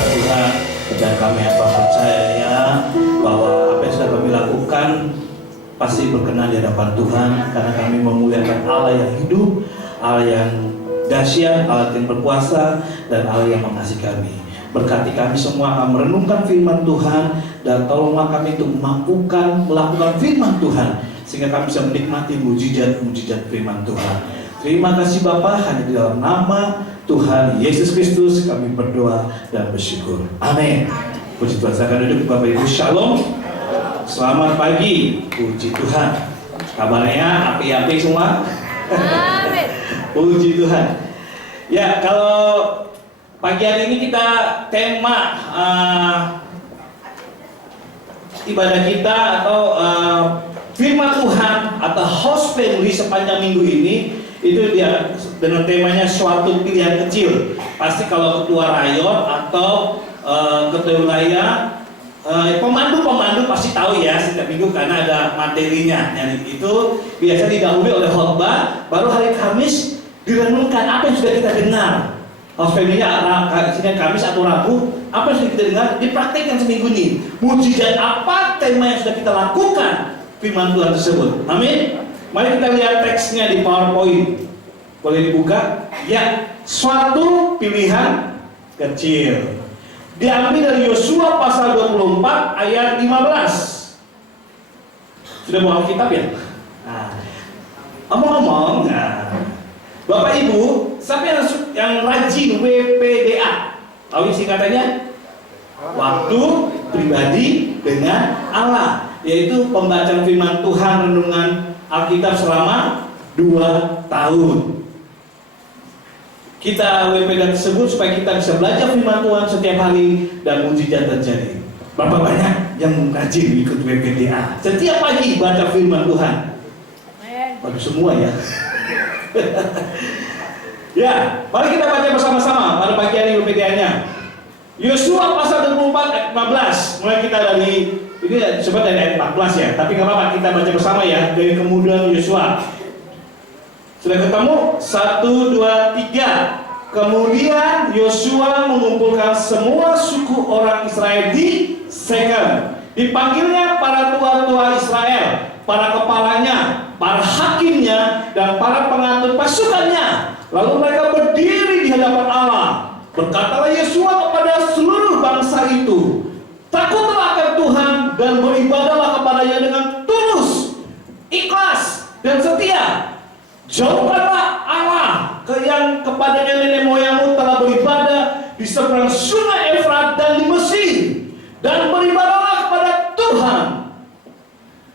firman Tuhan, dan kami percaya bahwa apa yang sudah kami lakukan pasti berkenan di hadapan Tuhan, karena kami memuliakan Allah yang hidup, Allah yang dahsyat, Allah yang berkuasa, dan Allah yang mengasihi kami. Berkati kami semua akan merenungkan firman Tuhan, dan tolonglah kami untuk melakukan firman Tuhan, sehingga kami bisa menikmati mujizat-mujizat firman Tuhan. Terima kasih Bapa, hanya di dalam nama Tuhan Yesus Kristus kami berdoa dan bersyukur. Amin. Puji Tuhan. Saya akan duduk. Bapak Ibu Shalom. Selamat pagi. Puji Tuhan. Kabarnya api-api semua? Amin. Puji Tuhan. Ya, kalau pagi hari ini kita tema ibadah kita atau firman Tuhan atau house family sepanjang minggu ini, itu dia dengan temanya suatu pilihan kecil. Pasti kalau ketua rayon atau ketua wilayah, pemandu pasti tahu ya setiap minggu karena ada materinya. Yang itu biasa didahului oleh khotbah, baru hari Kamis direnungkan apa yang sudah kita dengar. House family-nya Kamis atau Rabu, apa yang sudah kita dengar dipraktekkan seminggu ini. Mujizat apa tema yang sudah kita lakukan firman Tuhan tersebut. Amin. Mari kita lihat teksnya di PowerPoint. Boleh dibuka? Ya, suatu pilihan kecil. Diambil dari Yosua pasal 24 ayat 15. Sudah bawa kitab ya? Nah, omong-omong, Bapak Ibu, siapa yang rajin WPDA? Tahu singkatannya? Waktu pribadi dengan Allah, yaitu pembacaan firman Tuhan, renungan Alkitab selama 2 tahun. Kita WPDA tersebut supaya kita bisa belajar firman Tuhan setiap hari dan mujizat terjadi. Berapa banyak yang rajin ikut WPDA? Setiap pagi baca firman Tuhan. Bagus semua ya. Ya, mari kita baca bersama-sama pada pagi hari WPDA-nya. Yosua pasal 24 ayat 15. Mulai kita dari ini disebut dari ayat 14 ya, tapi nggak apa-apa kita baca bersama ya, dari kemudian Yosua. Sudah ketemu? 1, 2, 3. Kemudian Yosua mengumpulkan semua suku orang Israel di Sekem. Dipanggilnya para tua-tua Israel, para kepalanya, para hakimnya, dan para pengatur pasukannya. Lalu mereka berdiri di hadapan Allah. Berkatalah Yosua kepada seluruh bangsa itu, takutlah akan Tuhan dan beribadahlah kepadanya dengan tulus, ikhlas, dan setia. Jauhkanlah Allah yang kepadanya nenek moyangmu telah beribadah di seberang sungai Efrat dan di Mesir, dan beribadahlah kepada Tuhan.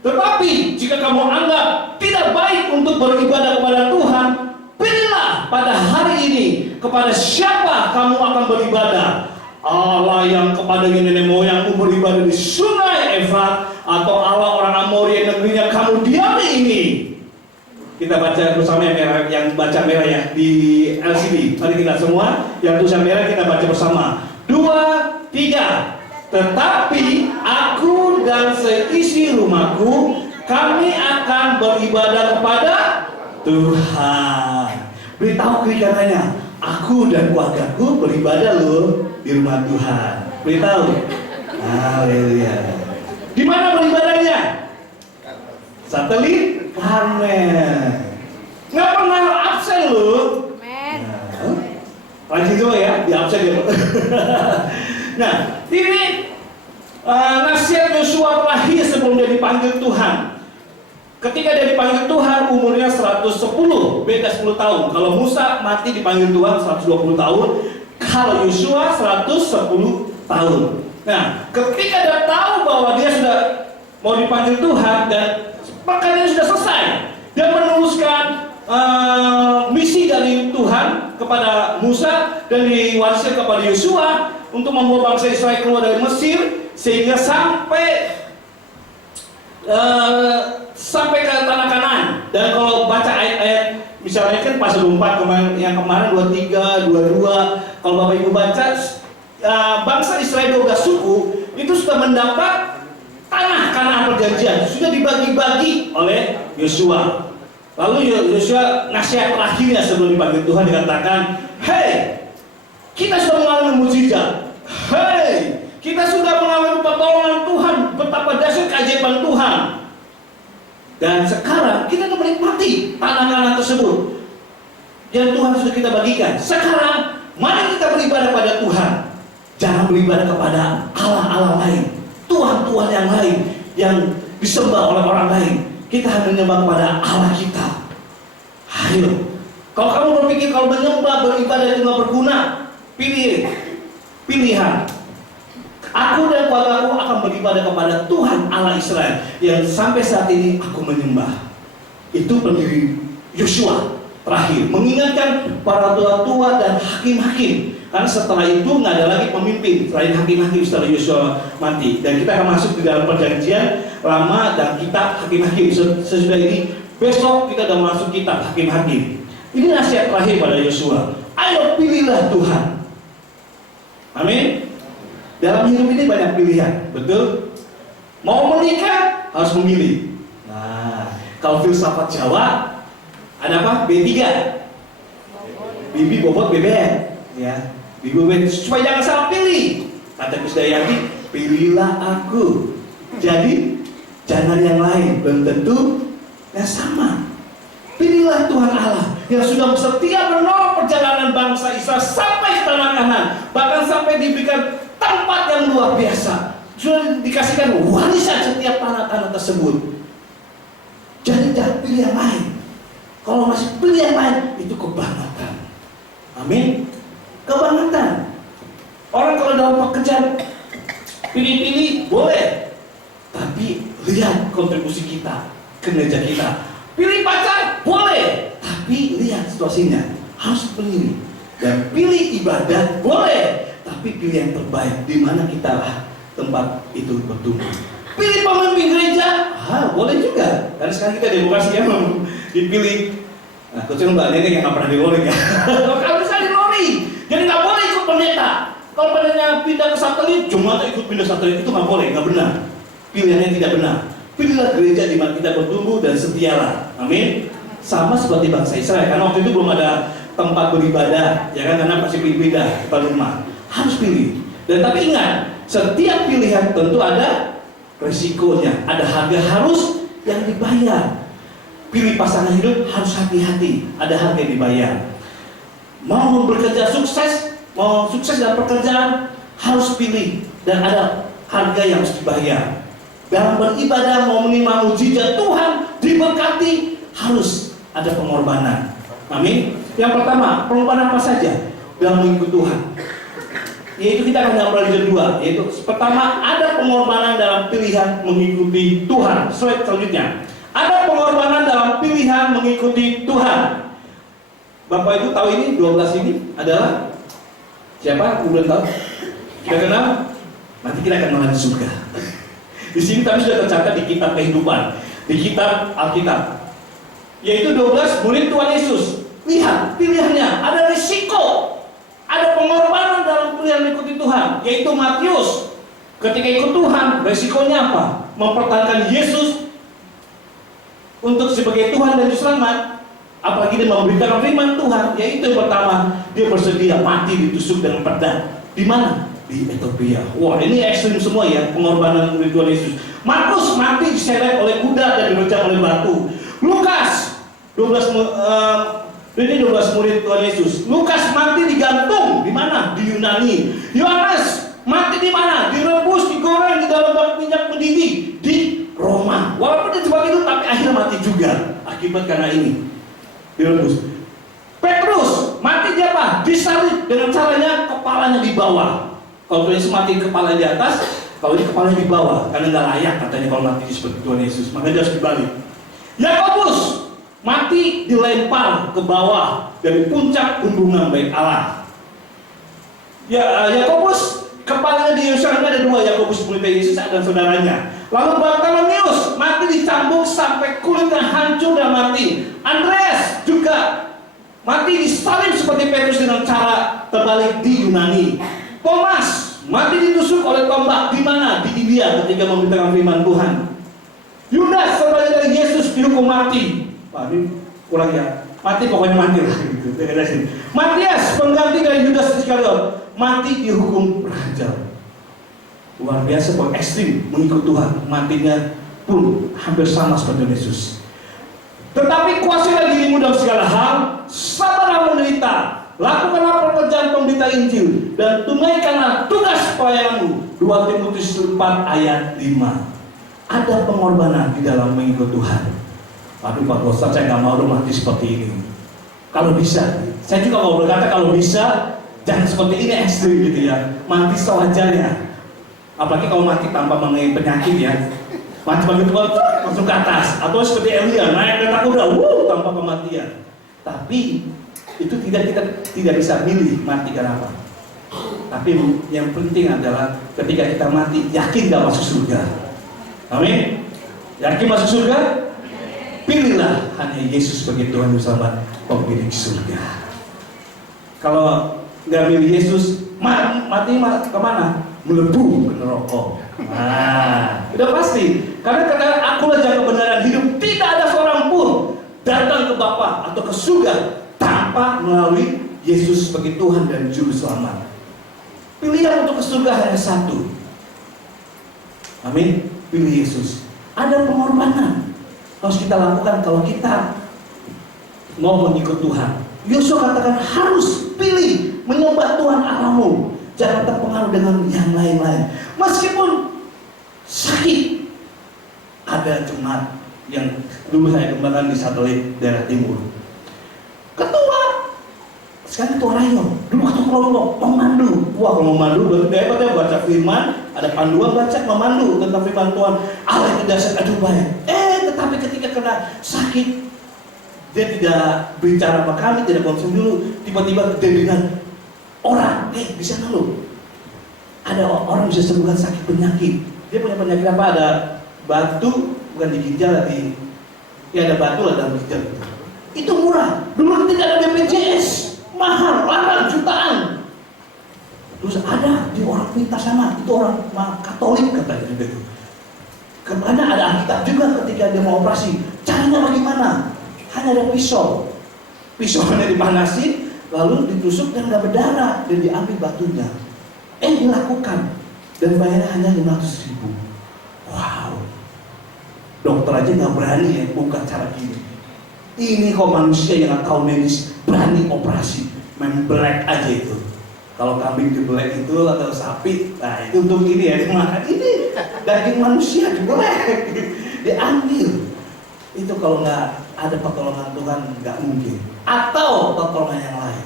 Tetapi jika kamu anggap tidak baik untuk beribadah kepada Tuhan, pilihlah pada hari ini kepada siapa kamu akan beribadah. Allah yang kepadanya nenek moyangmu beribadah di sungai Efrat, atau Allah orang Amori yang negerinya kamu diami ini. Kita baca bersama yang baca merah ya di LCD. Mari kita semua yang tulisan merah kita baca bersama. 2, 3. Tetapi aku dan seisi rumahku, kami akan beribadah kepada Tuhan. Beritahu katanya, aku dan keluargaku beribadah loh di rumah Tuhan. Beritahu. Haleluya. Di mana beribadahnya? Satelit Karmel. Nggak pernah absen loh. Rajin semua ya, di absen ya. Nah, ini nasihat Yosua terakhir sebelum dia dipanggil Tuhan. Ketika dia dipanggil Tuhan, umurnya 110, beda 10 tahun. Kalau Musa mati dipanggil Tuhan 120 tahun, kalau Yosua 110 tahun. Nah, ketika dia tahu bahwa dia sudah mau dipanggil Tuhan dan makanya sudah selesai, dia meneruskan misi dari Tuhan kepada Musa dan diwariskan kepada Yosua untuk membawa bangsa Israel keluar dari Mesir sehingga sampai ke tanah Kanaan. Dan kalau baca ayat-ayat misalnya kan pasal 24 yang kemarin 23, 22, kalau Bapak Ibu baca bangsa Israel 12 suku itu sudah mendapat tanah Kanaan perjanjian, sudah dibagi-bagi oleh Yosua. Lalu Yosua nasihat terakhirnya sebelum dipanggil Tuhan dikatakan, "Hei, kita sudah mengalami mujizat. Hei, Dan sekarang kita akan menikmati tanah-tanah tersebut yang Tuhan sudah kita bagikan. Sekarang mari kita beribadah pada Tuhan. Jangan beribadah kepada Allah-Allah lain, Tuhan-Tuhan yang lain yang disembah oleh orang lain. Kita harus menyembah kepada Allah kita. Ayo. Kalau kamu berpikir kalau menyembah, beribadah itu nggak berguna, pilihan. Aku dan keluargaku akan beribadah kepada Tuhan Allah Israel yang sampai saat ini aku menyembah. Itu pendiri Yosua terakhir, mengingatkan para tua-tua dan hakim-hakim. Karena setelah itu nggak ada lagi pemimpin selain hakim-hakim setelah Yosua mati. Dan kita akan masuk di dalam perjanjian lama dan kitab hakim-hakim. Sesudah ini besok kita akan masuk kitab hakim-hakim. Ini nasihat terakhir pada Yosua. Ayo pilihlah Tuhan. Amin. Dalam hidup ini banyak pilihan, betul? Mau menikah harus memilih. Nah, kalau filsafat Jawa ada apa? B3. Bibi bobot bebek, ya. Bibi bobot supaya jangan salah pilih. Kata Kusdayanti, pilihlah aku. Jadi jangan yang lain, belum tentu yang sama. Pilihlah Tuhan Allah yang sudah setia menolong perjalanan bangsa Israel sampai ke tanah Kanaan, bahkan sampai diberikan tempat yang luar biasa. Sudah dikasihkan warisan setiap tanah-tanah tersebut. Jadi jangan pilih yang lain. Kalau masih pilih yang lain, itu kebangetan. Amin. Kebangetan. Orang kalau dalam pekerjaan pilih-pilih boleh, tapi lihat kontribusi kita, kinerja kita. Pilih pacar boleh, tapi lihat situasinya, harus pilih. Dan pilih ibadah boleh, tapi pilih yang terbaik, di mana kita tempat itu bertumbuh. Pilih pemimpin gereja, boleh juga. Karena sekarang kita demokrasi ya, dipilih. Nah, kecuali Mbak Nenek yang nggak pernah dilori ya. Kalau bisa dilori, jadi nggak boleh ikut pendeta. Kalau pendetanya pindah ke satelit, cuma ikut pindah satelit itu nggak boleh, nggak benar. Pilihannya tidak benar. Pilihlah gereja di mana kita bertumbuh dan setialah. Amin. Sama seperti bangsa Israel, karena waktu itu belum ada tempat beribadah, ya kan, karena masih pindah ke rumah. Harus pilih. Dan tapi ingat, setiap pilihan tentu ada resikonya, ada harga harus yang dibayar. Pilih pasangan hidup harus hati-hati, ada harga yang dibayar. Mau bekerja sukses, mau sukses dalam pekerjaan harus pilih dan ada harga yang harus dibayar. Dalam beribadah mau menerima mujizat Tuhan diberkati harus ada pengorbanan. Amin. Yang pertama, pengorbanan apa saja dalam mengikuti Tuhan? Yaitu kita akan dalam pelajaran dua. Yaitu pertama, ada pengorbanan dalam pilihan mengikuti Tuhan. Selanjutnya, ada pengorbanan dalam pilihan mengikuti Tuhan. Bapak Ibu tahu ini 12 ini adalah siapa? Belum tahu? Kita kenal? Nanti kita akan mengenal surga. Di sini kami sudah tercatat di kitab kehidupan, di kitab Alkitab. Yaitu 12 murid Tuhan Yesus. Lihat pilihannya, ada risiko, ada pengorbanan dalam pilihan mengikuti Tuhan. Yaitu Matius, ketika ikut Tuhan, risikonya apa? Mempertahankan Yesus untuk sebagai Tuhan dan Selamat. Apalagi dia memberitakan firman Tuhan. Yaitu yang pertama, dia bersedia mati ditusuk dengan pedang. Di mana? Di Ethiopia. Wah, ini ekstrim semua ya, pengorbanan murid Tuhan Yesus. Markus mati diseret oleh kuda dan dirujak oleh batu. Lukas 12 murid Tuhan Yesus. Lukas mati digantung di mana? Di Yunani. Yohanes mati di mana? Direbus, digoreng di dalam bak minyak mendidih di Roma. Walaupun dia sebab itu, tapi akhirnya mati juga akibat karena ini direbus. Petrus mati dia apa? Disalib dengan caranya kepalanya di bawah. Kalau Tuhan Yesus mati kepala di atas, kalau ini kepalanya di bawah, karena nggak layak katanya kalau mati seperti Tuhan Yesus, maka dia harus dibalik. Yakobus mati dilempar ke bawah dari puncak gunungan bait Allah. Yakobus kepalanya di Yerusalem, ada dua Yakobus murid Yesus dan saudaranya. Lalu Bartolomeus mati dicambuk sampai kulitnya hancur dan mati. Andreas juga mati disalib seperti Petrus dengan cara terbalik di Yunani. Thomas mati ditusuk oleh tombak di mana? Di India ketika memberitakan firman Tuhan. Yudas saudara dari Yesus dihukum mati. Wah, ini kurang ya. Mati pokoknya mati lah gitu. Matias pengganti dari Yudas Iskariot mati dihukum berhajar. Luar biasa, ekstrim mengikut Tuhan, matinya pun hampir sama seperti Yesus. Tetapi kuasailah dirimu dalam segala hal, sabarlah menderita, lakukanlah pekerjaan pemberita Injil, dan tunaikanlah tugas pelayananmu. 2 Timotius 4 ayat 5. Ada pengorbanan di dalam mengikut Tuhan. Aduh Pak Ustaz, saya nggak mau mati seperti ini. Kalau bisa, saya juga mau berkata kalau bisa, jangan seperti ini ekstrim gitu ya. Mati sewajarnya. Apalagi kalau mati tanpa mengenai penyakit ya. Mati bagi Tuhan langsung ke atas, atau seperti Elia naik kereta kuda, tanpa kematian. Tapi itu kita tidak bisa milih mati karena apa. Tapi yang penting adalah ketika kita mati, yakin gak masuk surga. Amin. Yakin masuk surga? Pilihlah hanya Yesus sebagai Tuhan bersama pemilik surga. Kalau nggak milih Yesus, mati kemana? Melebu ke neraka. Nah, udah pasti. Karena kata akulah jalan kebenaran hidup, tidak ada seorang pun datang ke Bapa atau ke surga tanpa melalui Yesus sebagai Tuhan dan Juru Selamat. Pilihan untuk ke surga hanya satu. Amin. Pilih Yesus. Ada pengorbanan harus kita lakukan kalau kita mau mengikut Tuhan. Yosua katakan harus pilih menyembah Tuhan Allahmu. Jangan terpengaruh dengan yang lain-lain. Meskipun sakit. Ada jemaat yang dulu saya kembangkan di satelit daerah timur. Ketua, sekarang ketua rayon. Dulu ketua kelompok, pemandu. Wah, kalau memandu berarti hebat ya, baca firman, ada panduan baca memandu tentang firman Tuhan. Allah itu dasar aduh banyak. Tetapi ketika kena sakit, dia tidak bicara sama kami, tidak konsum dulu. Tiba-tiba dia dengan orang, di sana loh. Ada orang bisa sembuhkan sakit penyakit. Dia punya penyakit apa? Ada batu, bukan di ginjal, ada batu lah dalam ginjal. Itu murah. Dulu tidak ada BPJS, mahal, larang, jutaan. Terus ada di orang minta sana, itu orang Katolik katanya gitu. Karena ada Alkitab juga ketika dia mau operasi. Caranya bagaimana? Hanya ada pisau. Pisaunya dipanasin, lalu ditusuk dan nggak berdarah dan diambil batunya. Dilakukan dan bayarnya hanya 500.000. Wow. Dokter aja nggak berani ya buka cara gini. Ini kok manusia yang nggak tahu medis berani operasi, main black aja itu. Kalau kambing di black itu atau sapi, nah itu untuk ini ya dimakan. Ini daging manusia di black diambil. Itu kalau nggak ada pertolongan Tuhan nggak mungkin. Atau pertolongan yang lain.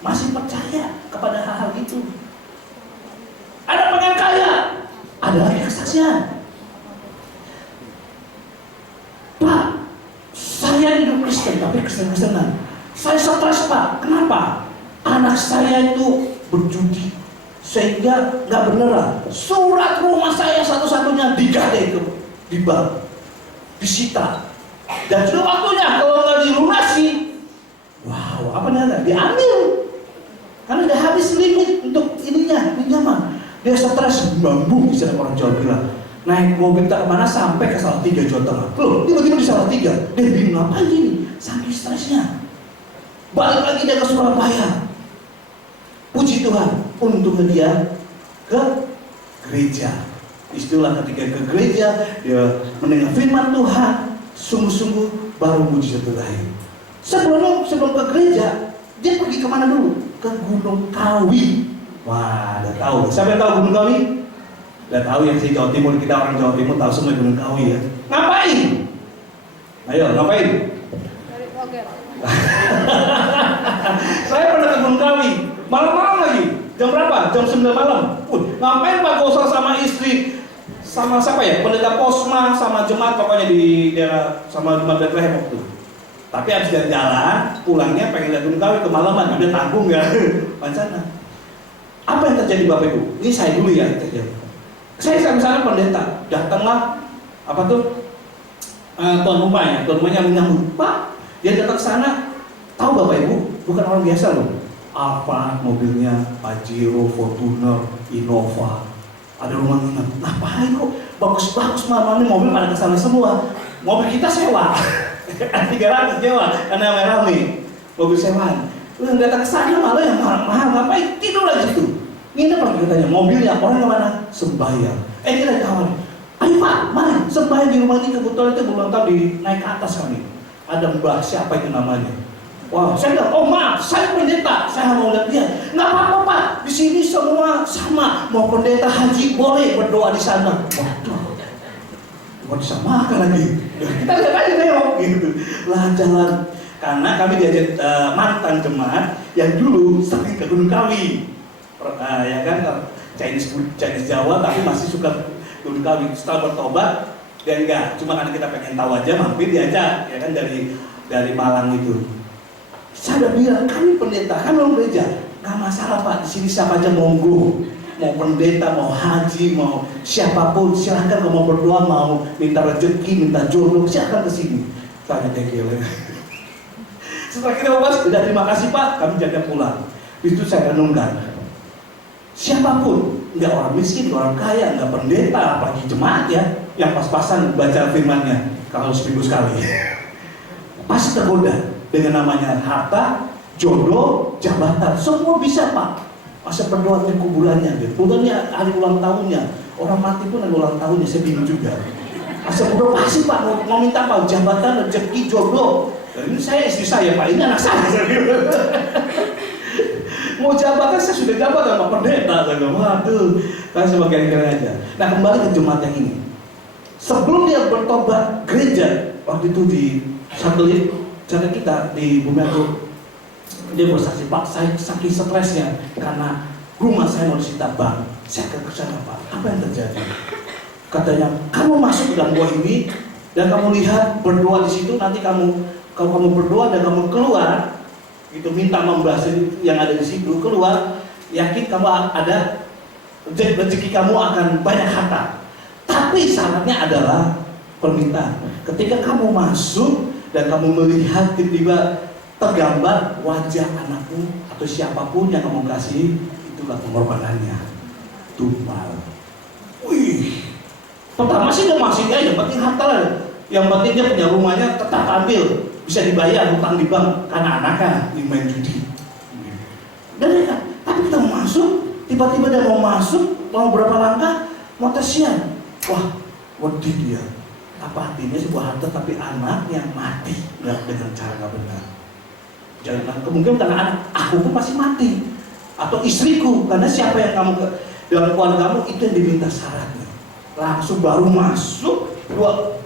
Masih percaya kepada hal-hal itu. Ada pengen kaya, ada lagi kesaksian. Pak, saya hidup Kristen tapi Kristen-Kristenan. Saya stres Pak, kenapa? Anak saya itu berjudi sehingga nggak beneran. Surat rumah saya satu-satunya digadai di bank, disita. Dan sudah waktunya kalau nggak dilunasi, wow, apa namanya? Diambil. Karena udah habis limit untuk ininya, pinjaman. Dia stres, bambu, bisa orang Jawa bilang. Naik mobil tak kemana sampai ke Salatiga, Jawa Tengah. Loh, tiba-tiba di Salatiga. Dia bingung ngapain ini? Saking stresnya. Balik lagi dia ke Surabaya. Puji Tuhan, untungnya dia ke gereja. Istilah ketika ke gereja, dia mendengar firman Tuhan, sungguh-sungguh baru mujizat lahir. Sebelum ke gereja, dia pergi kemana dulu? Ke Gunung Kawi. Wah, udah tahu. Siapa yang tahu Gunung Kawi? Udah tahu yang di Jawa Timur, kita orang Jawa Timur tahu semua Gunung Kawi ya. Ngapain? Ayo, ngapain? Dari Poger. Saya pernah ke Gunung Kawi, malam-malam lagi. Jam berapa? Jam 9 malam. Ngapain Pak Gosal sama istri? Sama siapa ya? Pendeta Posma sama jemaat pokoknya di daerah sama jemaat Bethlehem waktu. Tapi habis jalan-jalan, pulangnya pengen lihat Gunung Kawi kemalaman, ada tanggung ya, pancana. Apa yang terjadi Bapak Ibu? Ini saya dulu ya terjadi. Saya misalnya pendeta, datanglah apa tuh tuan rumahnya menyambut, Pak, dia datang ke sana, tahu Bapak Ibu, bukan orang biasa loh. Alfa mobilnya, Pajero, Fortuner, Innova, ada rumah nginep. Ngapain kok? Bagus-bagus malamnya mobil pada kesana semua. Mobil kita sewa. 300 nyewa karena rame mobil sewaan. Udah datang ke sana malah yang mahal ngapain? Tidur aja situ. Nginep lagi katanya mobilnya orang kemana? Sembayang. Dia ditawar. Ayo Pak, mari sembahyang di rumah ini. Kebetulan itu belum tahu naik ke atas kami. Ada mbah siapa itu namanya. Wah, saya bilang, oh maaf, saya pendeta, saya mau lihat dia. Nggak apa-apa Pak, di sini semua sama. Mau pendeta haji boleh berdoa di sana. Waduh, mau disamakan lagi. Kita lihat aja nengok gitu. Lah jalan, karena kami diajak mantan jemaat yang dulu sering ke Gunung Kawi. Ya kan, Chinese Jawa, tapi masih suka Gunung Kawi. Setelah bertobat, dan enggak, cuma karena kita pengen tahu aja, mampir diajak, ya kan dari Malang itu. Saya udah bilang, kami pendeta, kami orang gereja, nggak masalah Pak, di sini siapa aja monggo, mau pendeta, mau haji, mau siapapun, silahkan kalau mau berdoa, mau minta rezeki, minta jodoh, silahkan ke sini. Tanya kayak gila. Setelah kita bahas, udah terima kasih Pak, kami jaga pulang. Itu saya renungkan, siapapun, nggak orang miskin, nggak orang kaya, nggak pendeta, apalagi jemaat ya, yang pas-pasan baca firman-Nya kalau seminggu sekali, pasti tergoda dengan namanya harta, jodoh, jabatan, semua bisa Pak. Masa berdoa di kuburannya, kuburannya hari ulang tahunnya, orang mati pun ada ulang tahunnya, saya bingung juga. Masa berdoa pasti Pak mau minta apa? Jabatan, rezeki, jodoh. Dan ini saya istri saya Pak, ini anak saya. Mau jabatan saya sudah jabatan sama pendeta, saya bilang, waduh, kan sebagian aja. Nah kembali ke jemaat yang ini. Sebelum dia bertobat gereja, waktu itu di satelit cara kita di Bumiago, dia bersaksi, Pak, saya saking stresnya karena rumah saya mau disita bank. Saya ke sana Pak, apa yang terjadi? Katanya, kamu masuk ke dalam gua ini dan kamu lihat berdoa di situ. Nanti kalau kamu berdoa dan kamu keluar, itu minta membahas yang ada di situ keluar, yakin kamu ada rezeki, kamu akan banyak harta. Tapi syaratnya adalah permintaan. Ketika kamu masuk dan kamu melihat tiba-tiba tergambar wajah anakmu atau siapapun yang kamu kasih, itulah pengorbanannya. Tumpal. Wih, pertama sih dia masih yang penting harta lah. Yang penting dia punya rumahnya tetap ambil, bisa dibayar hutang di bank karena anaknya main judi. Dan ya, tapi kita mau masuk, tiba-tiba dia mau masuk, mau berapa langkah, mau tersian. Wah, wedi dia. Apa artinya sebuah harta tapi anak yang mati nggak dengan cara nggak benar. Jangan kemungkinan karena anak aku pun pasti mati atau istriku, karena siapa yang kamu dalam keluarga kamu itu yang diminta syaratnya. Langsung baru masuk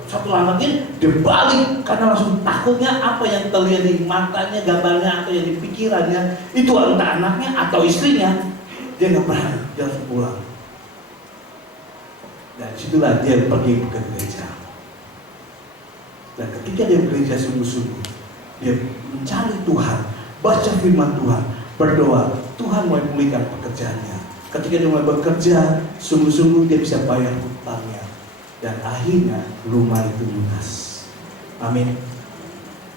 satu langkahnya dibalik karena langsung takutnya apa yang terlihat di matanya, gambarnya atau yang di pikirannya itu entah anaknya atau istrinya, dia nggak berani, dia harus pulang. Dan situlah dia pergi ke gereja. Dan ketika dia bekerja sungguh-sungguh, dia mencari Tuhan, baca firman Tuhan, berdoa, Tuhan mau pulihkan pekerjaannya. Ketika dia mulai bekerja, sungguh-sungguh dia bisa bayar hutangnya. Dan akhirnya rumah itu lunas. Amin.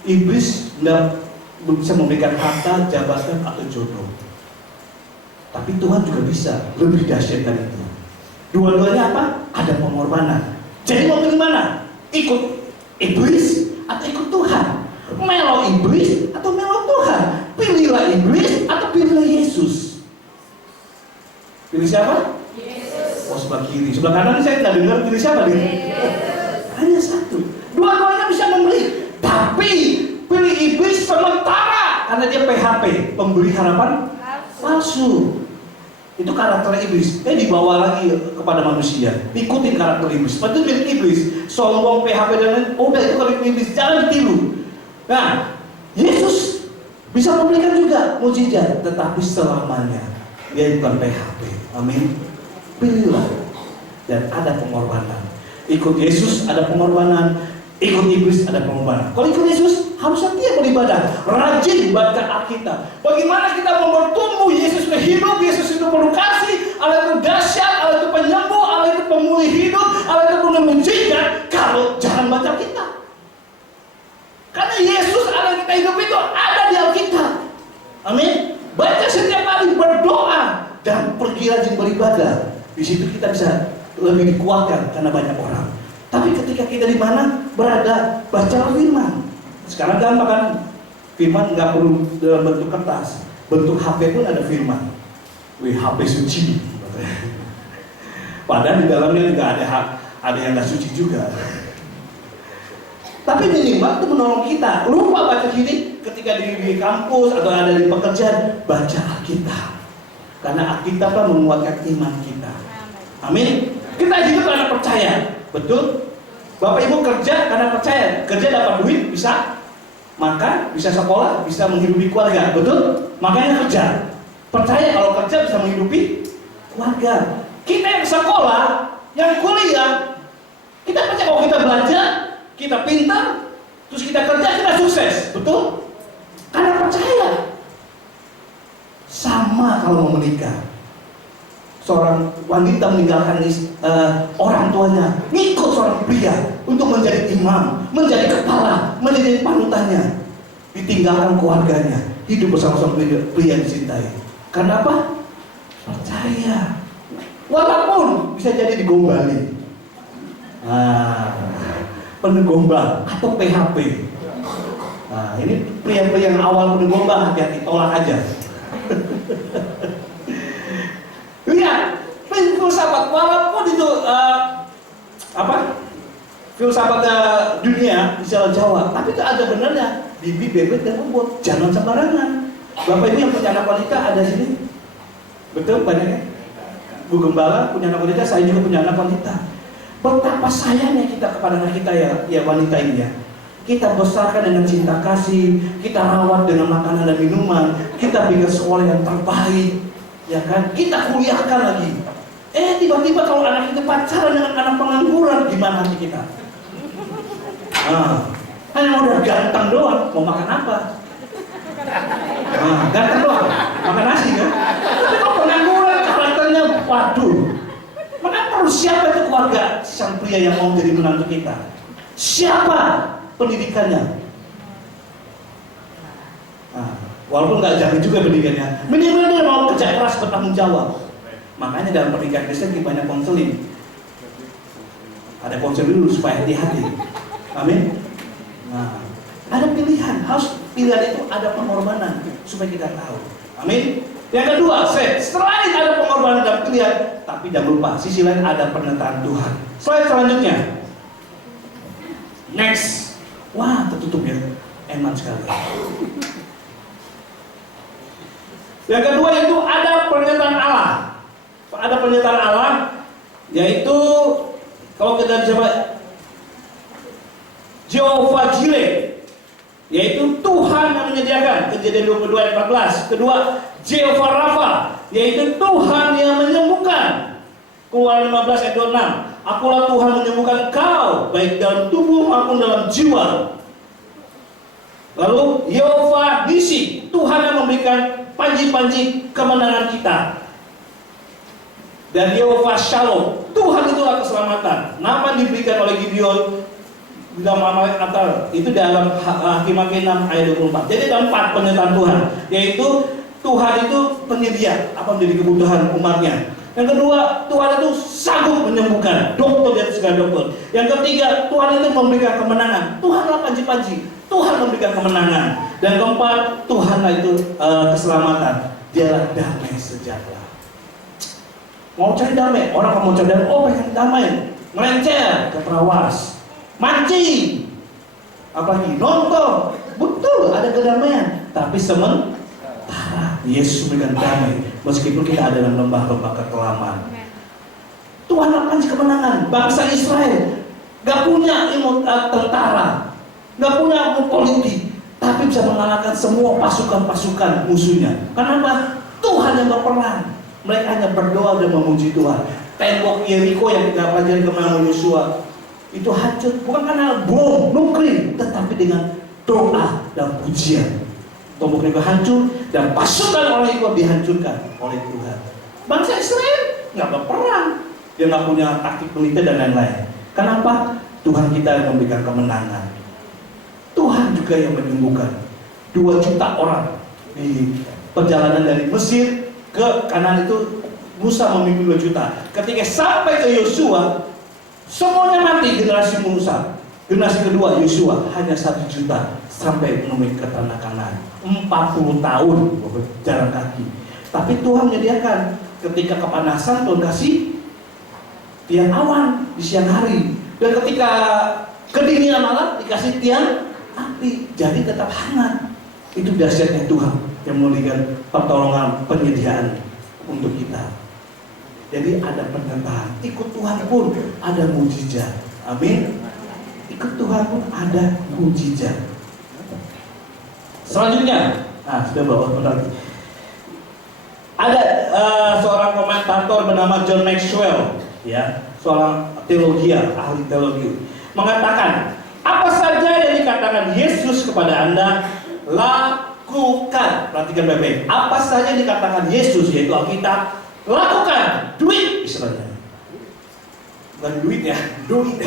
Iblis tidak bisa memberikan harta, jabatan, atau jodoh. Tapi Tuhan juga bisa lebih dahsyat dari itu. Dua-duanya apa? Ada pengorbanan. Jadi mau pilih mana? Ikut iblis atau ikut Tuhan? Melo iblis atau melo Tuhan? Pilihlah iblis atau pilihlah Yesus. Pilih siapa? Yesus. Oh, sebelah kiri, sebelah kanan saya nggak dengar pilih siapa nih? Hanya satu. Dua-duanya bisa membeli, tapi pilih iblis sementara karena dia PHP, pemberi harapan palsu. Itu karakter iblis. Dibawa lagi kepada manusia. Ikutin karakter iblis. Itu milik iblis. Sombong, PHP dan lain. Udah itu karakter iblis. Jangan ditiru. Nah, Yesus bisa memberikan juga mukjizat, tetapi selamanya dia bukan PHP. Amin. Pilihlah dan ada pengorbanan. Ikut Yesus ada pengorbanan. Ikut iblis ada pengorbanan. Kalau ikut Yesus harus setia beribadah, rajin baca Alkitab. Bagaimana kita mau bertumbuh? Yesus itu hidup, Yesus itu penuh kasih, Allah itu dahsyat, Allah itu penyembuh, Allah itu pemulih hidup, Allah itu penuh mujizat. Kalau jangan baca Alkitab, karena Yesus Allah kita hidup itu ada di Alkitab. Amin. Baca setiap kali, berdoa dan pergi rajin beribadah. Di situ kita bisa lebih dikuatkan karena banyak orang. Tapi ketika kita di mana berada, baca firman. Sekarang gampang kan? Firman nggak perlu dalam bentuk kertas, bentuk HP pun ada firman. Wih, HP suci. Padahal di dalamnya nggak ada ada yang nggak suci juga. Tapi minimal itu menolong kita. Lupa baca gini ketika di kampus atau ada di pekerjaan, baca Alkitab. Karena Alkitab kan menguatkan iman kita. Amin. Kita hidup karena percaya, betul? Bapak Ibu kerja karena percaya. Kerja dapat duit, bisa makan, bisa sekolah, bisa menghidupi keluarga, betul? Makanya kerja. Percaya kalau kerja bisa menghidupi keluarga. Kita yang sekolah, yang kuliah, kita percaya kalau kita belajar, kita pintar, terus kita kerja, kita sukses, betul? Karena percaya. Sama kalau mau menikah, seorang wanita meninggalkan orang tuanya, ngikut seorang pria untuk menjadi imam, menjadi kepala, menjadi panutannya, ditinggalkan keluarganya, hidup bersama seorang pria yang dicintai. Karena apa? Percaya. Walaupun bisa jadi digombali, penuh gombal atau PHP. Nah, ini pria-pria yang awal penuh gombal, hati-hati, tolak aja. Lihat, filsafat walaupun itu filsafat dunia di Jawa, tapi itu ada benarnya. Bibi, bebek, dan bobot, jangan sembarangan. Bapak Ibu yang punya anak wanita ada sini, betul banyaknya. Bu Gembala punya anak wanita, saya juga punya anak wanita. Betapa sayangnya kita kepada anak kita ya wanita ini ya. Kita besarkan dengan cinta kasih, kita rawat dengan makanan dan minuman, kita bikin sekolah yang terbaik, ya kan? Kita kuliahkan lagi. Tiba-tiba kalau anak itu pacaran dengan anak pengangguran, gimana hati kita? Hanya udah ganteng doang, mau makan apa? Ganteng doang, makan nasi kan? Tapi kalau pengangguran karakternya, waduh. Maka perlu siapa itu keluarga sang pria yang mau jadi menantu kita? Siapa pendidikannya? Walaupun nggak jamin juga pendidikannya, minimal dia mau kerja keras, bertanggung jawab. Makanya dalam pernikahan Kristen banyak konseling. Ada konseling dulu supaya hati-hati. Amin. Ada pilihan, harus pilihan itu ada pengorbanan supaya kita tahu. Amin. Yang kedua, selain ada pengorbanan dan pilihan, tapi jangan lupa sisi lain ada penyertaan Tuhan. Slide selanjutnya. Next. Wah, tertutup ya. Eman sekali. Yang kedua itu ada pernyataan Allah. Ada pernyataan Allah, yaitu kalau kita bisa Jehovah Jireh, yaitu Tuhan yang menyediakan. Kejadian 22 ayat 14. Kedua, Jehovah Rafa, yaitu Tuhan yang menyembuhkan. Keluaran 15 ayat 26. Akulah Tuhan menyembuhkan kau, baik dalam tubuh maupun dalam jiwa. Lalu Yehovah Nisi, Tuhan yang memberikan panji-panji kemenangan kita. Dan Yehovah Shalom, Tuhan itulah keselamatan. Nama diberikan oleh Gideon dalam Amal Atal, itu dalam Hakim-Hakim 6 ayat 24. Jadi ada 4 pernyataan Tuhan, yaitu Tuhan itu penyedia apa menjadi kebutuhan umatnya. Yang kedua, Tuhan itu sanggup menyembuhkan, dokter dan segala dokter. Yang ketiga, Tuhan itu memberikan kemenangan. Tuhanlah panji-panji, Tuhan memberikan kemenangan. Dan keempat, Tuhanlah itu keselamatan. Dialah damai sejahtera. Mau cari damai, orang mau cari damai, pengen damai, merencer ke terawas, mancing, apalagi nonton, betul ada kedamaian, tapi sementara Yesus memberikan damai, meskipun kita ada dalam lembah-lembah kekelaman. Tuhan akan kemenangan. Bangsa Israel gak punya ilmu tentara, gak punya ilmu politik, tapi bisa mengalahkan semua pasukan-pasukan musuhnya. Kenapa? Tuhan yang berperang. Mereka hanya berdoa dan memuji Tuhan. Tembok Yeriko yang kita pelajari kemarin Yosua itu hancur, bukan karena bom nuklir, tetapi dengan doa dan pujian. Tembok Yeriko hancur dan pasukan orang itu dihancurkan oleh Tuhan. Bangsa Israel nggak berperang, dia nggak punya taktik militer dan lain-lain. Kenapa? Tuhan kita yang memberikan kemenangan. Tuhan juga yang menyembuhkan 2 juta orang di perjalanan dari Mesir ke Kanaan itu. Musa memimpin 2 juta. Ketika sampai ke Yosua, semuanya mati generasi Musa. Generasi kedua Yosua hanya 1 juta sampai menemui ke tanah Kanaan. 40 tahun jalan kaki. Tapi Tuhan menyediakan ketika kepanasan, Tuhan kasih tiang awan di siang hari. Dan ketika kedinginan malam dikasih tiang api, jadi tetap hangat. Itu dahsyatnya Tuhan yang memberikan pertolongan, penyediaan untuk kita. Jadi ada penyertaan. Ikut Tuhan pun ada mujizat. Amin. Ikut Tuhan pun ada mujizat. Selanjutnya, sudah bawa lagi. Ada seorang komentator bernama John Maxwell, ya, seorang teologian, ahli teologi, mengatakan, apa saja yang dikatakan Yesus kepada Anda, lakukan. Perhatikan baik-baik. Apa saja yang dikatakan Yesus, yaitu Alkitab, lakukan. Duit, istilahnya. Bukan duit ya, duit.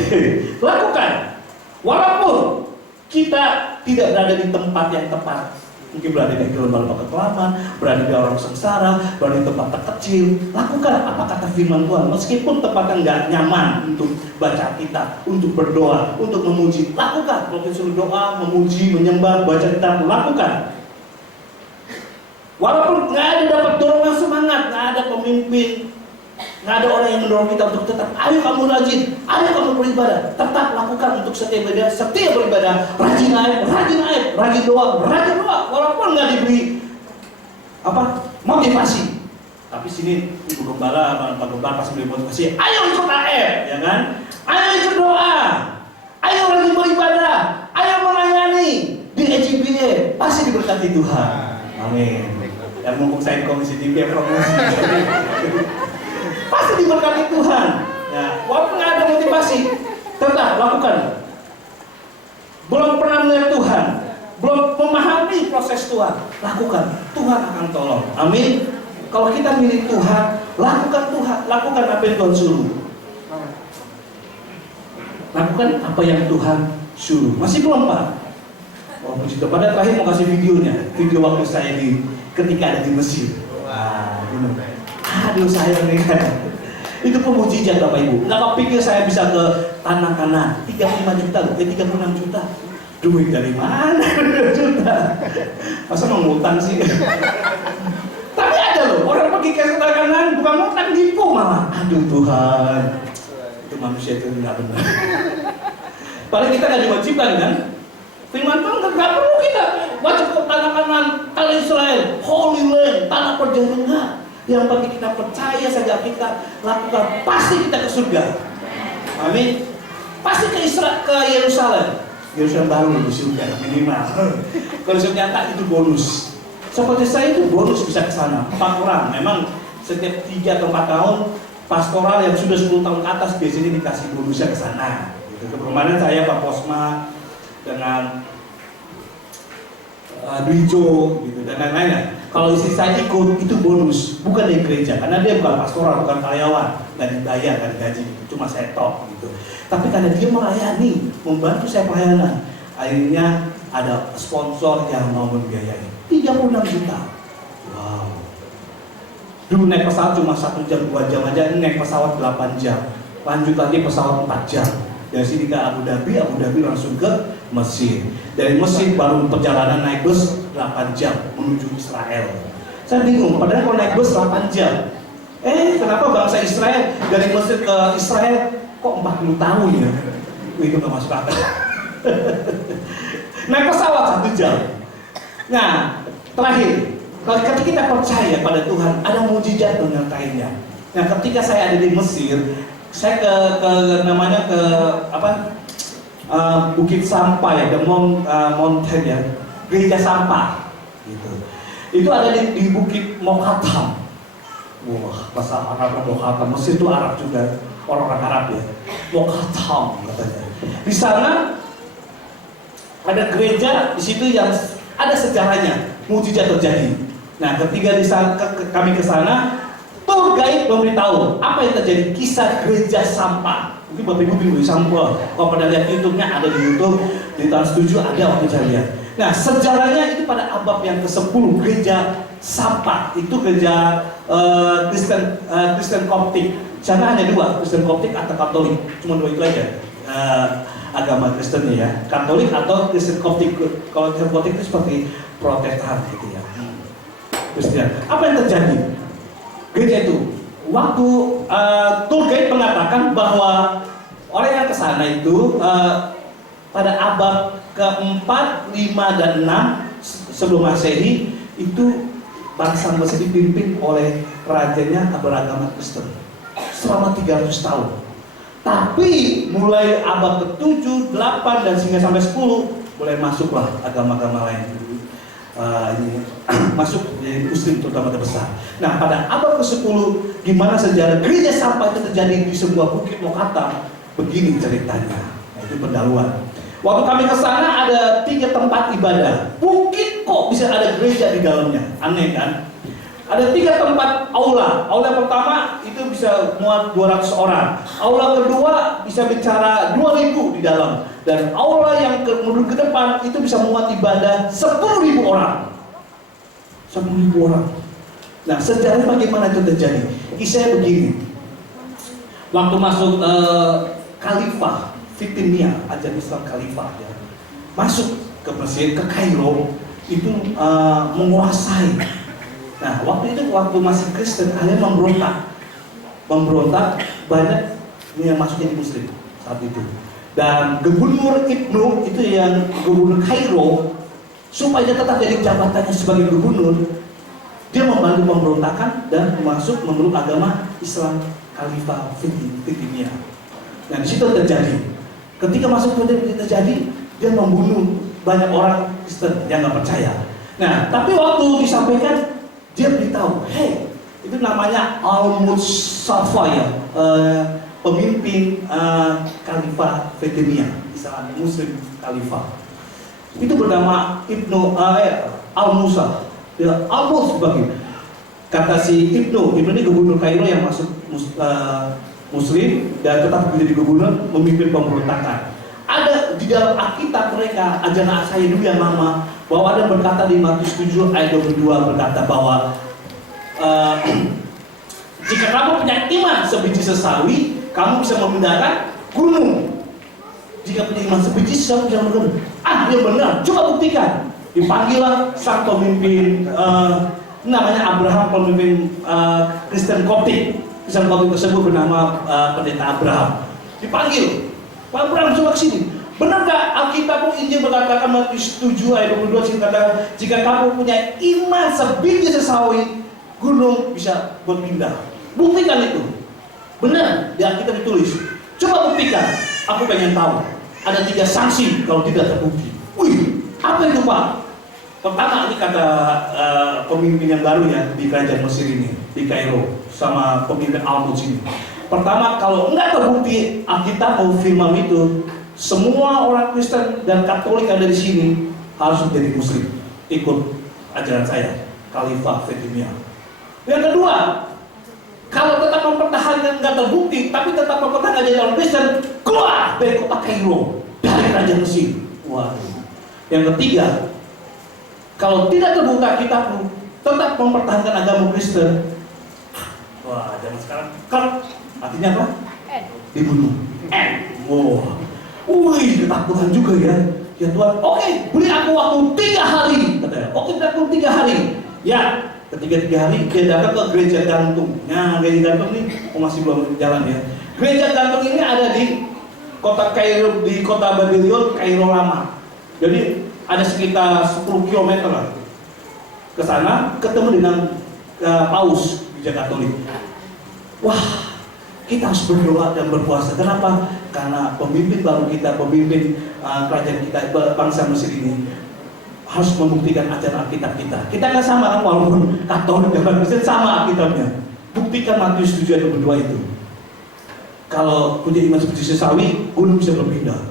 Lakukan. Walaupun kita tidak berada di tempat yang tepat. Mungkin berada di gelombang kekelaman, berada di orang sengsara, berada di tempat terkecil. Lakukan apa kata firman Tuhan. Meskipun tempatnya nggak nyaman untuk baca kitab, untuk berdoa, untuk memuji. Lakukan. Kalau disuruh doa, memuji, menyembah, baca kitab, lakukan. Walaupun nggak ada dapat dorongan semangat, nggak ada pemimpin, nggak ada orang yang mendorong kita untuk tetap, ayo kamu rajin, ayo kamu beribadah, tetap lakukan untuk setiap beribadah, rajin air, rajin doa, walaupun nggak diberi motivasi. Tapi sini ibu gembala, pak gembala pasti beri motivasi, ayo ikut AF, ya kan? Ayo ikut doa, ayo rajin beribadah, ayo melayani di EJBA, pasti diberkati Tuhan. Amin. Yang mumpung saya di komisi 3 promosi. Pasti diberkati Tuhan. Ya, walaupun nggak ada motivasi, tetap lakukan. Belum pernah melihat Tuhan, belum memahami proses Tuhan, lakukan. Tuhan akan tolong. Amin. Kalau kita milik Tuhan, lakukan apa yang Tuhan suruh. Lakukan apa yang Tuhan suruh. Masih belum Pak? Oh puji Tuhan. Pada terakhir mau kasih videonya, video waktu saya ketika ada di Mesir. Wah, aduh sayang nih kan. Itu pemujizat Bapak Ibu. Nggak kepikir saya bisa ke tanah kanan 35 juta, 36 juta. Duit dari mana? 2 juta. Masa mau ngutang sih? Tapi ada loh, orang pergi ke tanah kanan bukan ngutang, nipu malah. Aduh Tuhan, itu manusia itu nggak benar. Padahal kita nggak diwajibkan kan? Firman Tuhan nggak perlu kita wajib ke tanah kanan, tanah Israel, Holy Land, tanah perjanjian enggak. Yang bagi kita percaya saja kita lakukan, pasti kita ke surga. Amin. Pasti ke Yerusalem. Yerusalem baru di surga minimal. Kalau ternyata itu bonus. Seperti saya itu bonus bisa ke sana. 4 orang. Memang setiap 3 atau 4 tahun pastoral yang sudah 10 tahun ke atas biasanya dikasih bonusnya ke sana. Gitu. Kemarin saya Pak Posma dengan Dwijo gitu dan lain-lain. Kalau istri saya ikut itu bonus, bukan dari gereja, karena dia bukan pastoral, bukan karyawan, nggak dibayar, nggak digaji, cuma setok gitu. Tapi karena dia melayani, membantu saya pelayanan, akhirnya ada sponsor yang mau membiayai 36 juta. Wow. Dulu naik pesawat cuma 1 jam 2 jam aja, ini naik pesawat 8 jam, lanjut lagi pesawat 4 jam. Dari sini ke Abu Dhabi langsung ke Mesir. Dari Mesir baru perjalanan naik bus 8 jam menuju Israel. Saya bingung, padahal kalau naik bus 8 jam. Kenapa bangsa Israel dari Mesir ke Israel kok 40 tahun ya? Itu nggak masuk akal. Naik pesawat 1 jam. Nah, terakhir, kalau ketika kita percaya pada Tuhan, ada mujizat menyertainya. Nah, ketika saya ada di Mesir, saya ke Bukit Sampah ya, the mountain ya, gereja sampah gitu. Itu ada di Bukit Mokattam. Wah, bahasa Arab Mokattam, Mesir itu Arab juga, orang-orang Arab ya. Mokattam katanya. Di sana ada gereja di situ yang ada sejarahnya, mujizat terjadi. Nah, ketika kami ke sana, tour guide memberitahu apa yang terjadi, kisah gereja sampah. Mungkin Bapak Ibu bingung sampah. Kalau pada lihat YouTube-nya ada di YouTube, di Trans 7 ada waktu saya lihat. Nah, sejarahnya itu pada abad yang ke-10, gereja sampah. Itu gereja Kristen Koptik. Sana hanya 2, Kristen Koptik atau Katolik. Cuma 2 itu aja. Agama Kristen ya, Katolik atau Kristen Koptik. Kalau Kristen Koptik itu seperti Protestan gitu ya. Kristen. Apa yang terjadi? Gereja itu, waktu tour guide mengatakan bahwa orang yang ke sana itu pada abad keempat, 5, dan 6 sebelum Masehi itu bangsa Mesir dipimpin oleh rajanya beragama Kristen selama 300 tahun. Tapi mulai abad ke-7, 8, dan sehingga sampai 10 mulai masuklah agama-agama lain ini masuk jadi Muslim terutama terbesar. Nah, pada abad ke-10 gimana sejarah gereja sampah itu terjadi di sebuah bukit Mokata, begini ceritanya. Nah, itu pendahuluan. Waktu kami ke sana ada 3 tempat ibadah. Bukit kok bisa ada gereja di dalamnya? Aneh kan? Ada 3 tempat aula. Aula pertama itu bisa muat 200 orang. Aula kedua bisa bicara 2000 di dalam. Dan aula yang menurut ke depan itu bisa muat ibadah 10.000 orang. 10.000 orang. Nah, sejarah bagaimana itu terjadi? Kisahnya begini. Waktu masuk Khalifah Fatimiyah, ajaran Islam Khalifah ya, masuk ke Mesir, ke Kairo, itu menguasai. Nah, waktu itu waktu masih Kristen, akhirnya memberontak banyak yang masuk jadi Muslim saat itu. Dan Gubernur Ibnu itu yang Gubernur Kairo, supaya dia tetap jadi jabatannya sebagai gubernur, dia membantu pemberontakan dan masuk memeluk agama Islam Khalifah Fatimiyah. Nah, di situ terjadi. Ketika masuk ke terjadi, dia membunuh banyak orang Kristen yang nggak percaya. Nah, tapi waktu disampaikan, dia beritahu, hey, itu namanya Al-Mustafa ya, pemimpin Khalifah Fatimiyah, Islam Muslim Khalifah. Itu bernama Ibnu Al-Musa, dia Al-Mus sebagai kata si Ibnu ini gubernur Kairo yang masuk Muslim dan tetap menjadi gubernur memimpin pemberontakan. Ada di dalam Alkitab mereka ajaran saya dulu yang lama bahwa ada berkata di Matius 7 ayat 22 berkata bahwa jika kamu punya iman sebiji sesawi, kamu bisa memindahkan gunung. Jika punya iman sebiji sesawi, bisa memindahkan gunung. Dia benar, coba buktikan. Dipanggillah sang pemimpin namanya Abraham, pemimpin Kristen Koptik. Kristen Koptik tersebut bernama pendeta Abraham. Dipanggil, Pak Abraham coba kesini. Benar gak Alkitab Injil berkatakan Matius 7 ayat 22 dikatakan jika kamu punya iman sebiji sesawi, gunung bisa berpindah. Buktikan itu. Benar, di Alkitab ditulis. Coba buktikan. Aku pengen tahu. Ada 3 sanksi kalau tidak terbukti. Wih, apa itu Pak? Pertama ini kata pemimpin yang baru ya di kerajaan Mesir ini, di Kairo, sama pemimpin Al-Mus ini. Pertama, kalau enggak terbukti Alkitab mau firman itu, semua orang Kristen dan Katolik yang ada di sini harus menjadi Muslim, ikut ajaran saya, Khalifah Fatimiyah. Yang kedua, kalau tetap mempertahankan nggak terbukti, tapi tetap mempertahankan ajaran Kristen, keluar dari kota Kairo, dari kerajaan Mesir. Wah. Yang ketiga, kalau tidak terbukti Alkitab tetap mempertahankan agama Kristen, wah, zaman sekarang kan artinya apa? Dibunuh. Wow. Wih, ketakutan juga ya. Ya Tuhan, oke, beri aku waktu 3 hari, katanya. Oke, beri aku 3 hari. Ya, ketika 3 hari dia datang ke gereja gantung. Nah, gereja gantung ini masih belum jalan ya. Gereja gantung ini ada di kota Kairo, di kota Babylon, Kairo lama. Jadi ada sekitar 10 km lah ke sana, ketemu dengan Paus gereja Katolik. Wah, kita harus berdoa dan berpuasa. Kenapa? Karena pemimpin baru kita, pemimpin kerajaan kita, bangsa Mesir ini harus membuktikan ajaran Alkitab kita. Kita nggak sama kan, walaupun Katolik dan Kristen sama Alkitabnya. Buktikan Matius 7 ayat 22 itu. Kalau punya iman seperti sesawi, gunung bisa berpindah.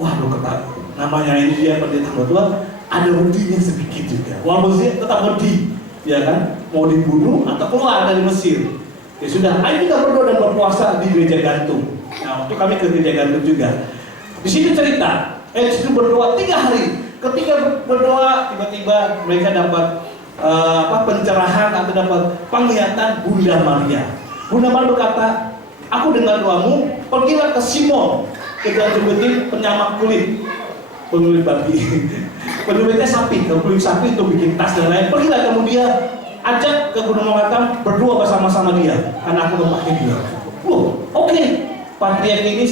Wah, lo kata namanya ini dia pendeta Tuhan, ada wedinya sedikit juga. Walaupun dia tetap wedi, ya kan? Mau dibunuh atau keluar dari Mesir. Ya sudah, ayo kita berdoa dan berpuasa di gereja gantung. Nah, waktu kami ke gereja gantung juga. Di sini cerita, itu berdoa 3 hari. Ketika berdoa, tiba-tiba mereka dapat pencerahan atau dapat penglihatan Bunda Maria. Bunda Maria berkata, aku dengar doamu, pergilah ke Simon, ke Jumbetin penyamak kulit, penulis babi, penulisnya sapi, kulit sapi untuk bikin tas dan lain. Pergilah kemudian ajak ke Gunung Mokattam berdoa bersama-sama dia, karena aku mau pakai dia. Oke. Patriark ini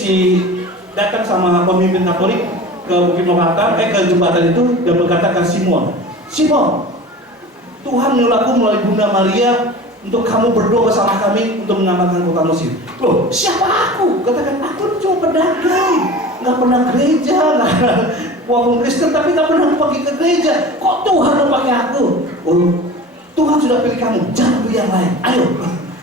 datang sama pemimpin Katolik ke Bukit Mokattam, ke jembatan itu, dan berkata ke Simon, Tuhan menyuruh aku melalui Bunda Maria untuk kamu berdoa bersama kami untuk menyelamatkan kota Mesir. Siapa aku? Katakan, aku cuma pedagang, nggak pernah gereja, walaupun Kristen tapi nggak pernah pergi ke gereja. Kok Tuhan mau pakai aku? Tuhan sudah pilih kamu, jangan pilih yang lain. Ayo,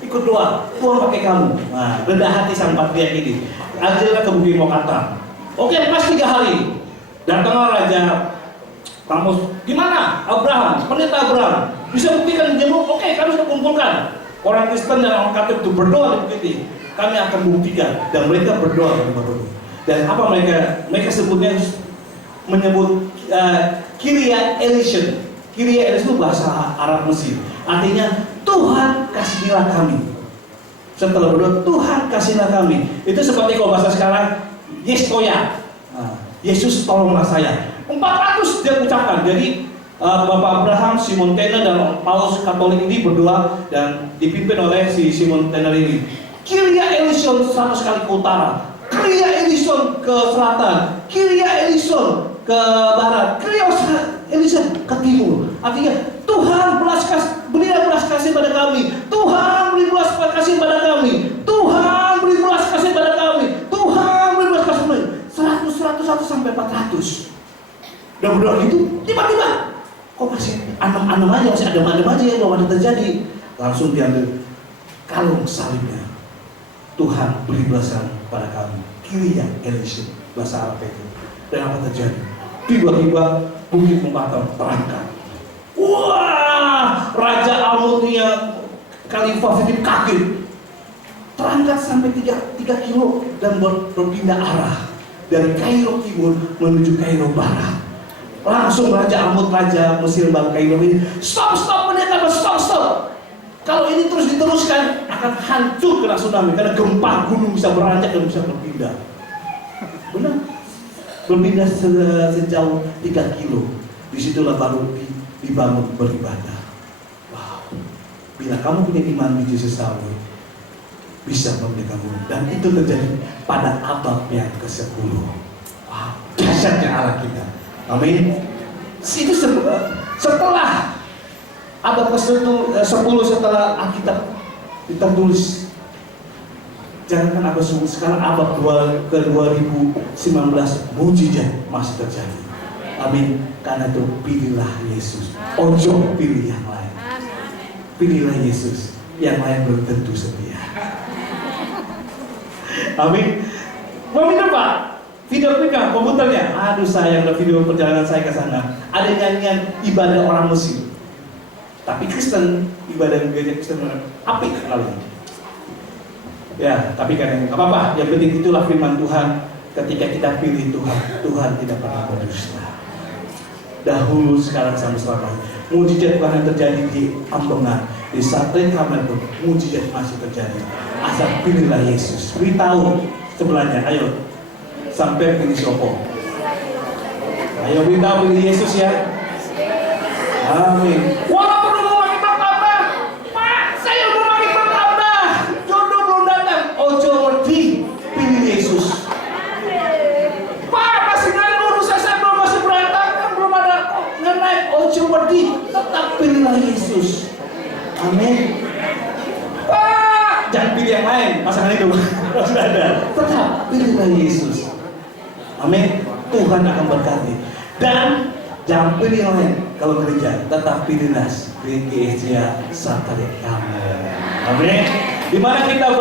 ikut doa, Tuhan pakai kamu. Nah, rendah hati sang patriark ini. Akhirnya ke Bukit Mokattam. Oke, pas 3 hari, datanglah Raja Pamus. Gimana? Abraham, pendeta Abraham, bisa buktikan jemur? Oke, kami sudah kumpulkan orang Kristen dan orang Katolik itu berdoa di bukit ini. Kami akan buktikan, dan mereka berdoa di bukit. Dan apa mereka sebutnya, menyebut Kyria eleison. Kyria eleison itu bahasa Arab Mesir. Artinya Tuhan kasihlah kami. Setelah berdoa, Tuhan kasihlah kami. Itu seperti kalau bahasa sekarang, Yeskoya. Yesus tolonglah saya. 400 dia ucapkan. Jadi Bapak Abraham, Simon Tanner, dan Paulus Katolik ini berdoa dan dipimpin oleh si Simon Tanner ini. Kyria eleison 100 kali ke utara, Kyria eleison ke selatan, Kyria eleison ke barat, Kyria eleison ke timur. Artinya Tuhan berilah belas kasih pada kami. Tuhan beri belas kasih pada kami. Tuhan beri belas kasih pada kami. Tuhan beri belas kasih pada kami. 100 sampai 400. Dan berdoa gitu, tiba-tiba kok masih anem-anem aja, masih adem-adem aja, belum ada terjadi. Langsung diambil kalung salibnya. Tuhan beri belasan pada kami. Kyria eleison, bahasa Arab itu. Dan apa terjadi? Tiba-tiba Bukit Mokattam terangkat. Wah, Raja Almunia Khalifah Philip kaget. Terangkat sampai 3 kilo dan berpindah arah dari Kairo timur menuju Kairo barat. Langsung Raja Mesir Bang Kairo ini, stop pendeta, stop. Kalau ini terus diteruskan akan hancur kena tsunami, karena gempa gunung bisa beranjak dan bisa berpindah. Benar? Berpindah sejauh 3 kilo. Disitulah baru dibangun beribadah. Wow. Bila kamu punya iman biji sesawi, bisa memiliki kamu. Dan itu terjadi pada abad yang ke-10. Wow, dahsyatnya Allah kita. Amin. Itu setelah abad ke-10, setelah Alkitab ditulis. Jangankan abad 10, sekarang abad ke-2019 mujizat masih terjadi. Amin. Karena itu pilihlah Yesus. Ojo pilih yang lain. Pilihlah Yesus. Yang lain belum tentu setia. Amin. Mau minum Pak? Video klipnya, komputernya. Aduh sayang, ada video perjalanan saya ke sana. Ada nyanyian ibadah orang Mesir. Tapi Kristen, ibadah gereja Kristen apik lalu. Ya, tapi kan nggak apa-apa. Yang penting itulah firman Tuhan. Ketika kita pilih Tuhan, Tuhan tidak pernah berdusta. Dahulu, sekarang, sampai selamanya. Mujizat Tuhan yang terjadi di Ambongan, di Satren Kamel pun mujizat masih terjadi. Asal pilihlah Yesus. Beritahu sebelahnya, ayo. Sampai pilih sopo. Ayo beritahu pilih Yesus ya. Amin. Walaupun belum pakai pertambah, Pak, saya belum pakai pertambah, jodoh belum datang. Ojo wedi, pilih Yesus. Pak, masih nganggur, saya belum masih berantakan, belum ada ngenaik. Ojo wedi, tetap pilihlah Yesus. Amin. Pak, jangan pilih yang lain, pasangan itu sudah ada. Tetap pilihlah Yesus. Amin. Tuhan akan berkati. Dan jangan pilih yang lain. Kalau gereja, tetap pilihlah gereja Satren Kamel. Amin. Dimana kita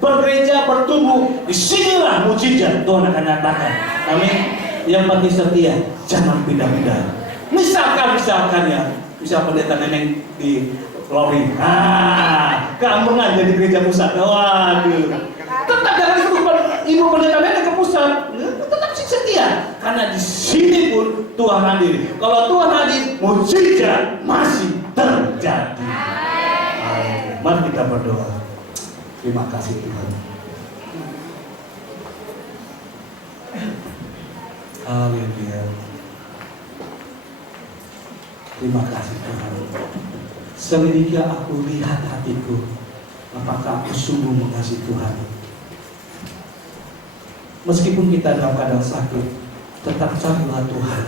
bergereja, bertumbuh, disinilah mujizat Tuhan akan nyatakan. Amin. Yang penting setia, jangan pindah-pindah. Misalkan ya, misal pendeta neneng di Lori, keampungan jadi gereja pusat. Waduh. Tetap jangan disebut ibu pendeta neneng ke pusat. Tetap setia, karena di sini pun Tuhan hadir. Kalau Tuhan hadir, mujizat masih terjadi. Amin. Mari kita berdoa. Terima kasih Tuhan. Haleluya. Terima kasih Tuhan. Selidiki aku, lihat hatiku, apakah aku sungguh mengasihi Tuhan. Meskipun kita dalam keadaan sakit, tetap carilah Tuhan.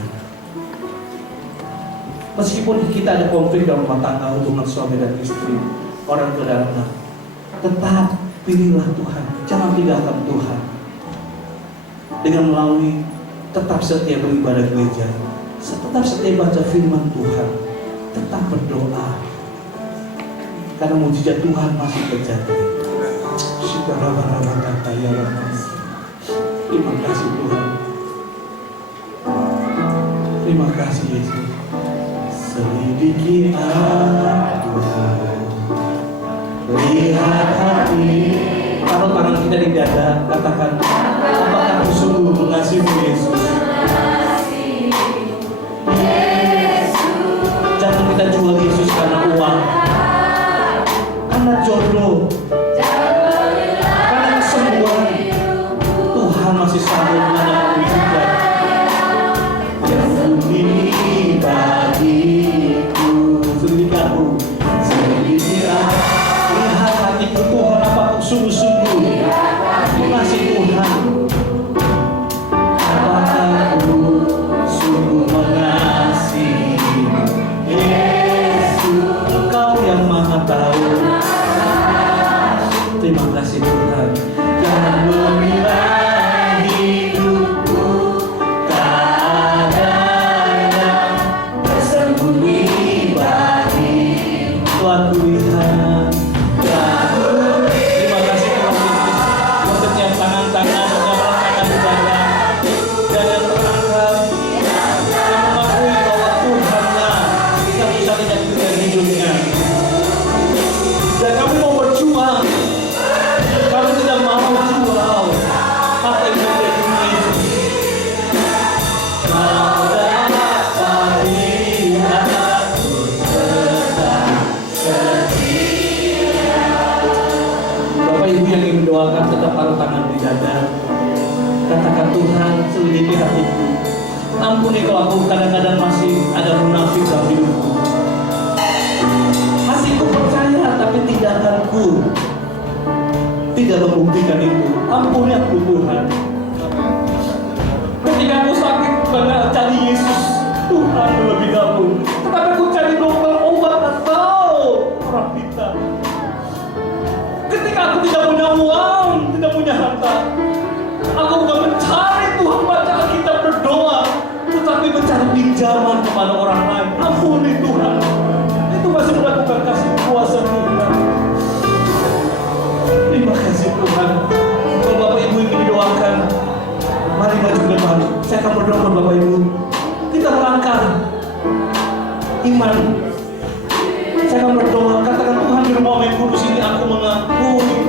Meskipun kita ada konflik dalam rumah tangga, hubungan suami dan istri, orang tua dan anak, tetap pilihlah Tuhan, jangan tinggalkan Tuhan. Dengan melalui tetap setia beribadah gereja, tetap setia baca firman Tuhan, tetap berdoa, karena mujizat Tuhan masih terjadi. Terima kasih Tuhan. Terima kasih Yesus. Selidiki aku, lihat hati. Taruh tangan kita di dada, katakan, apakah aku sungguh mengasihi Yesus? Jangan kita jual Yesus karena uang, karena jodoh, karena kesembuhan. Tuhan masih sanggup menangani kita. Yang ini bagiku, selidiki aku, selidiki aku, lihat hatiku Tuhan, apa aku sungguh-sungguh masih Tuhan. Apakah aku sungguh mengasihi Yesus? Engkau yang Maha Tahu. Terima kasih Tuhan. Jangan menilai hidupku, tak ada yang tersembunyi bagimu. Tuhan ku lihat. Terima kasih Tuhan Yesus. Buat setiap tangan-tangan yang berjaga dan yang terangkat, yang mengakui bahwa Tuhanlah satu-satunya pilihan hidupnya. Dan kami mau berjuang. Kami tidak mau jual apa yang menjadi Yesus. Kau dapat lihat aku tetap setia. Bapak Ibu yang ingin mendoakan, tetap taruh tangan di dada. Katakan, Tuhan, selidiki hatiku. Ampuni kalau aku kadang-kadang masih ada munafik dalam hidupku. Hatiku percaya, tapi tindakanku tidak membuktikan itu. Ampuni aku Tuhan. Ketika aku sakit, banyak cari Yesus, Tuhan lebih dahulu. Tetapi aku cari dokter, obat, atau orang pintar. Ketika aku tidak punya uang, tidak punya harta, aku bukan mencari Tuhan, baca Alkitab, berdoa, tetapi mencari pinjaman kepada orang lain. Ampuni Tuhan. Itu masih melakukan kasih kuasa Tuhan. Terima kasih Tuhan. Kalau Bapak Ibu ingin didoakan, mari maju ke depan. Saya akan berdoa kepada Bapak Ibu. Kita melangkah iman. Saya akan berdoa. Katakan, Tuhan, di rumah main kudus ini aku mengakui